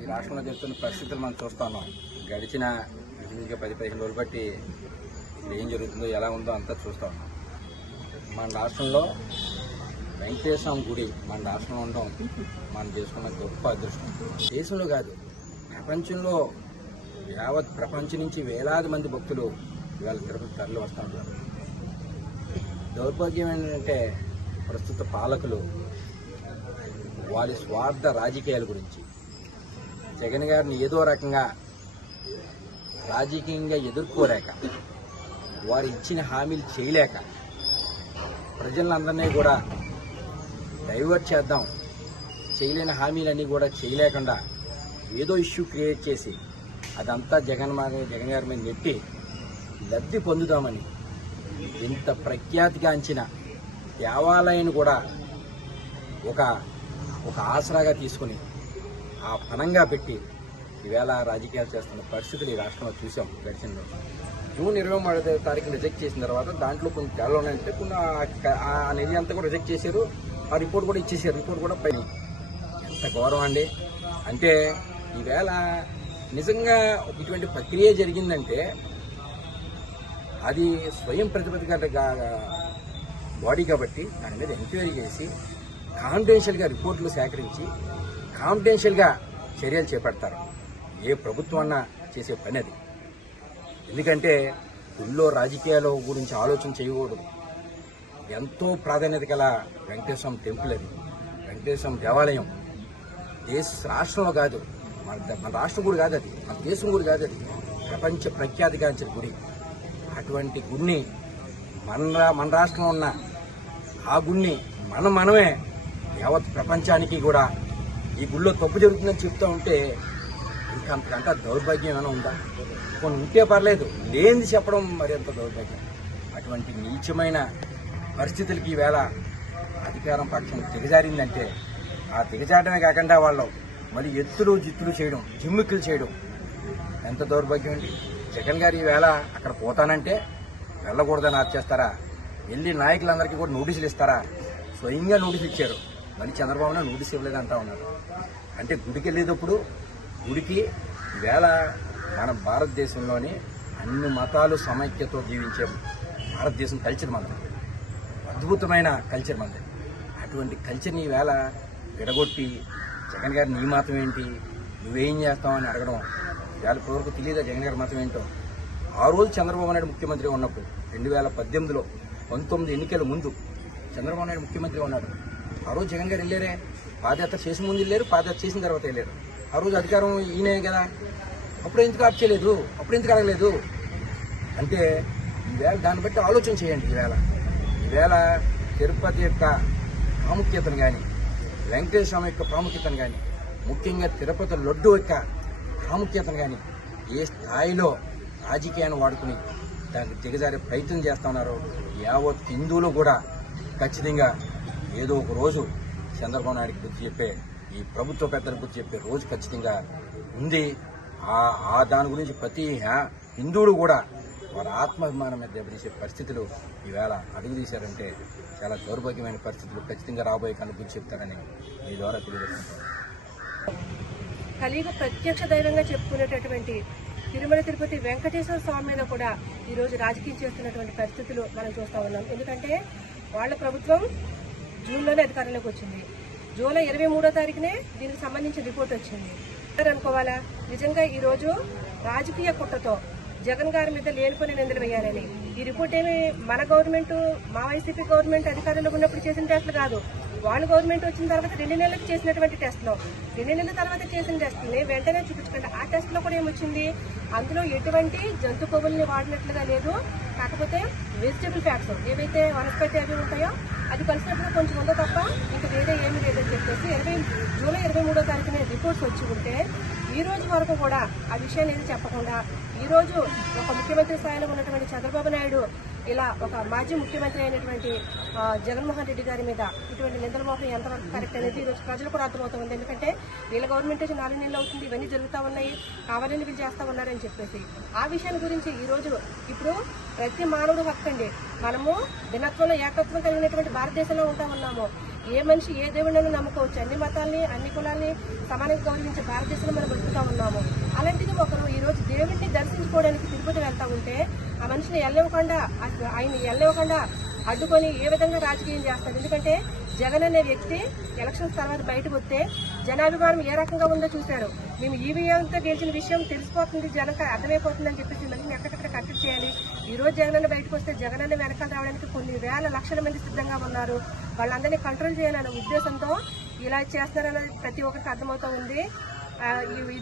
ఈ రాష్ట్రంలో జరుగుతున్న పరిస్థితులు మనం చూస్తున్నాం. గడిచిన ఇంకా పది పదిహేను రోజులు బట్టి ఏం జరుగుతుందో ఎలా ఉందో అంతా చూస్తూ. ఉన్నాం మన రాష్ట్రంలో వెంకటేశ్వర గుడి మన రాష్ట్రంలో ఉండడం మనం చేసుకున్న గొప్ప అదృష్టం. దేశంలో కాదు ప్రపంచంలో యావత్ ప్రపంచం నుంచి వేలాది మంది భక్తులు ఇవాళ తిరుపతి తరలి వస్తూ ఉంటారు దౌర్భాగ్యం ఏంటంటే ప్రస్తుత పాలకులు వారి స్వార్థ రాజకీయాల గురించి. జగన్ గారిని ఏదో రకంగా రాజకీయంగా ఎదుర్కోలేక వారు ఇచ్చిన హామీలు చేయలేక ప్రజలందరినీ కూడా డైవర్ట్ చేద్దాం చేయలేని హామీలన్నీ కూడా చేయలేకుండా ఏదో ఇష్యూ క్రియేట్ చేసి అదంతా జగన్ మా జగన్ గారి మీద నెట్టి లబ్ధి పొందుదామని ఇంత ప్రఖ్యాతిగాంచిన దేవాలయాన్ని కూడా ఒక ఒక ఆసరాగా తీసుకుని ఆ పనంగా పెట్టి ఈవేళ రాజకీయాలు చేస్తున్న పరిస్థితులు ఈ రాష్ట్రంలో చూసాం గడిచిన జూన్ ఇరవై మూడో తారీఖు రిజెక్ట్ చేసిన తర్వాత దాంట్లో కొన్ని తేడా ఉన్నాయంటే కొన్ని ఆ- ఆ నిధి అంతా కూడా రిజెక్ట్ చేశారు. ఆ రిపోర్ట్ కూడా ఇచ్చేసారు రిపోర్ట్ కూడా పైన. ఎంత గౌరవం అండి. అంటే ఈవేళ నిజంగా ఇటువంటి ప్రక్రియ జరిగిందంటే అది స్వయం ప్రతిపత్తిగా బాడీ కాబట్టి దాని మీద ఎంక్వైరీ చేసి కాన్ఫిడెన్షియల్గా రిపోర్టులు సేకరించి కాన్ఫిడెన్షియల్గా చర్యలు చేపడతారు. ఏ ప్రభుత్వం అన్నా చేసే పని అది. ఎందుకంటే గుళ్ళో రాజకీయాల గురించి ఆలోచన చేయకూడదు. ఎంతో ప్రాధాన్యత గల వెంకటేశ్వరం టెంపుల్ అది. వెంకటేశ్వరం దేవాలయం. దేశ రాష్ట్రంలో కాదు. మన మన రాష్ట్రం గుడి కాదు అది. మన దేశం గుడి కాదు అది. ప్రపంచ ప్రఖ్యాతిగాంచిన గుడి. అటువంటి గుడిని మన రా- మన రాష్ట్రంలో ఉన్న ఆ గుడిని మనం మనమే యావత్ ప్రపంచానికి కూడా ఈ గుడిలో తప్పు జరుగుతుందని చెప్తూ ఉంటే ఇంకా అంతకంటే దౌర్భాగ్యం ఏమైనా ఉందా? కొన్ని ఉంటే పర్లేదు. లేనిది చెప్పడం మరి అంత దౌర్భాగ్యం. అటువంటి నీచమైన పరిస్థితులకి ఈవేళ అధికారం పక్షం దిగజారిందంటే ఆ దిగజారడమే కాకుండా వాళ్ళు మళ్ళీ ఎత్తులు జిత్తులు చేయడం జిమ్మిక్కులు చేయడం ఎంత దౌర్భాగ్యం అండి. జగన్ గారు ఈవేళ అక్కడ పోతానంటే వెళ్ళకూడదని ఆర్చేస్తారా వెళ్ళి నాయకులందరికీ కూడా నోటీసులు ఇస్తారా? స్వయంగా నోటీసులు ఇచ్చారు. మళ్ళీ చంద్రబాబు నాయుడు నోటీస్ ఇవ్వలేదంటా ఉన్నారు. అంటే గుడికి వెళ్ళేటప్పుడు గుడికి ఈవేళ మన భారతదేశంలోని అన్ని మతాలు సమైక్యతో జీవించే భారతదేశం కల్చర్ మనది. అద్భుతమైన కల్చర్ మనది. అటువంటి కల్చర్ని ఈవేళ విడగొట్టి జగన్ గారి నీ మాతం ఏంటి? నువ్వేం చేస్తావని అడగడం ఇవాళ ఇప్పటివరకు తెలియదా జగన్ గారి మతం ఏంటో? ఆ రోజు చంద్రబాబు నాయుడు ముఖ్యమంత్రి ఉన్నప్పుడు రెండు వేల పద్దెనిమిదిలో పంతొమ్మిది ఎన్నికల ముందు చంద్రబాబు నాయుడు ముఖ్యమంత్రి ఉన్నాడు. ఆ రోజు జగన్ గారు వెళ్ళారే. పాదయాత్ర చేసిన ముందు వెళ్ళారు పాదయాత్ర చేసిన తర్వాత వెళ్ళారు. ఆ రోజు అధికారం ఈయనే కదా. అప్పుడు ఎందుకు ఆపచేయలేదు అప్పుడు ఎందుకు అడగలేదు? అంటే ఈవేళ దాన్ని బట్టి ఆలోచన చేయండి ఈవేళ. ఈవేళ తిరుపతి యొక్క ప్రాముఖ్యతను కానీ వెంకటేశ్వర స్వామి యొక్క ప్రాముఖ్యతను కానీ ముఖ్యంగా తిరుపతి లడ్డు యొక్క ప్రాముఖ్యతను కానీ ఏ స్థాయిలో రాజకీయాన్ని వాడుకుని దానికి దిగజారే ప్రయత్నం చేస్తున్నారో యావత్ హిందువులు కూడా ఖచ్చితంగా ఏదో ఒక రోజు చంద్రబాబు నాయుడికి గుర్తు చెప్పే ఈ ప్రభుత్వ పెద్దల గుర్తు చెప్పే రోజు ఖచ్చితంగా ఉంది. ఆ దాని గురించి ప్రతి హ్యా- హిందువుడు కూడా వారి ఆత్మాభిమానం మీద దెబ్బతీసే పరిస్థితులు ఈవేళ అడుగు తీశారంటే చాలా దౌర్భాగ్యమైన పరిస్థితులు ఖచ్చితంగా రాబోయే కనుక చెప్తారని మీ ద్వారా తెలియజేస్తున్నాను. కలియుగ ప్రత్యక్ష దైవంగా చెప్పుకునేటటువంటి తిరుమల తిరుపతి వెంకటేశ్వర స్వామి మీద కూడా ఈరోజు రాజకీయం చేస్తున్నటువంటి పరిస్థితులు మనం చూస్తా ఉన్నాం. ఎందుకంటే వాళ్ళ ప్రభుత్వం జూన్లోనే అధికారంలోకి వచ్చింది. జూలై ఇరవై మూడో తారీఖునే దీనికి సంబంధించిన రిపోర్ట్ వచ్చింది. అనుకోవాలా నిజంగా ఈరోజు రాజకీయ కుట్రతో జగన్ గారి మీద లేనిపోయిన నిందలు వేయాలని. ఈ రిపోర్ట్ ఏమి మన గవర్నమెంట్ మా వైసీపీ గవర్నమెంట్ అధికారంలో ఉన్నప్పుడు చేసిన టెస్టులు కాదు. వాళ్ళు గవర్నమెంట్ వచ్చిన తర్వాత రెండు నెలలకు చేసినటువంటి టెస్ట్లో. రెండు నెలల తర్వాత చేసిన టెస్ట్ని వెంటనే చూపించుకుంటే ఆ టెస్ట్లో కూడా ఏమొచ్చింది? అందులో ఎటువంటి జంతు కొవ్వుల్ని వాడినట్లుగా లేదు. కాకపోతే వెజిటబుల్ ఫ్యాట్స్ ఏవైతే వనస్పతి అవి ఉంటాయో అది కలిసినప్పుడు కొంచెం ఉందో తప్ప ఇంకా వేరే ఏమీ లేదని చెప్పేసి ఇరవై జూలై ఇరవై మూడో తారీఖున రిపోర్ట్స్ వచ్చి ఉంటే ఈ రోజు వరకు కూడా ఆ విషయాన్ని ఏది చెప్పకుండా ఈరోజు ఒక ముఖ్యమంత్రి స్థాయిలో ఉన్నటువంటి చంద్రబాబు నాయుడు ఇలా ఒక మాజీ ముఖ్యమంత్రి అయినటువంటి జగన్మోహన్ రెడ్డి గారి మీద ఇటువంటి నిందల మోహం ఎంతవరకు కరెక్ట్ అనేది ఈరోజు ప్రజలకు ప్రజలు కూడా అర్థమవుతుంది. ఎందుకంటే వీళ్ళ గవర్నమెంట్ వచ్చి నాలుగు నెలలు అవుతుంది ఇవన్నీ జరుగుతూ ఉన్నాయి కావాలని వీళ్ళు చేస్తా ఉన్నారని చెప్పేసి. ఆ విషయాన్ని గురించి ఈరోజు ఇప్పుడు ప్రతి మానవుడు హక్కు అండి మనము భిన్నత్వంలో ఏకత్వం కలిగినటువంటి భారతదేశంలో ఉంటా ఉన్నాము. ఏ మనిషి ఏ దేవుడినైనా నమ్ముకోవచ్చు. అన్ని మతాల్ని అన్ని కులాల్ని సమానంగా గౌరవించే భారతదేశంలో మనం బతుకుతా ఉన్నాము. అలాంటిది ఒకరు ఈరోజు దేవుడిని దర్శించుకోవడానికి తిరుపతి వెళ్తా ఉంటే ఆ మనిషిని ఎల్లవకుండా ఆయన ఎల్లవకుండా అడ్డుకొని ఏ విధంగా రాజకీయం చేస్తారు ఎందుకంటే జగన్ అనే వ్యక్తి ఎలక్షన్స్ తర్వాత బయటకు వస్తే జనాభిమానం ఏ రకంగా ఉందో చూశారు. మేము ఈవీఎంతో గెలిచిన విషయం తెలిసిపోతుంది జనక అర్థమైపోతుందని చెప్పేసి మళ్ళీ ఎక్కడ ఈ జగన్ బయటకు వస్తే జగన్ వెనకాల రావడానికి కొన్ని వేల లక్షల మంది సిద్ధంగా ఉన్నారు. వాళ్ళందరినీ కంట్రోల్ చేయాలనే ఉద్దేశంతో ఇలా చేస్తున్నారన్నది ప్రతి ఒక్కరికి అర్థమవుతూ ఉంది. ఆ, ఈ